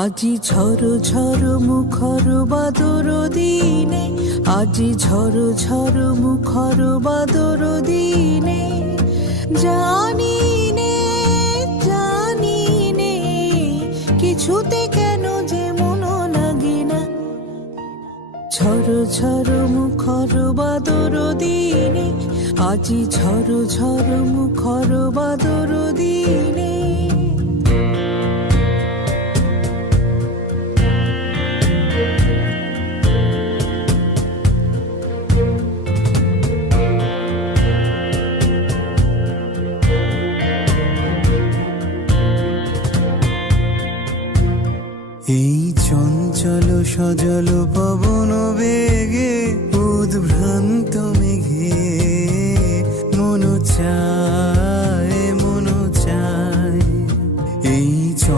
আজি ঝড় ঝড় মুখর বাদর দিনে, আজি ঝড় ঝড় মুখর বাদর দিনে, জানি নে জানি নে কিছুতে কেন যে মন লাগে না। ঝড় ঝড় মুখর বাদর দিনে, আজি ঝড় ঝড় মুখর বাদর দিনে। এই চঞ্চল সজল পবন বেগে উদ্ভ্রান্ত মেঘে মন চায়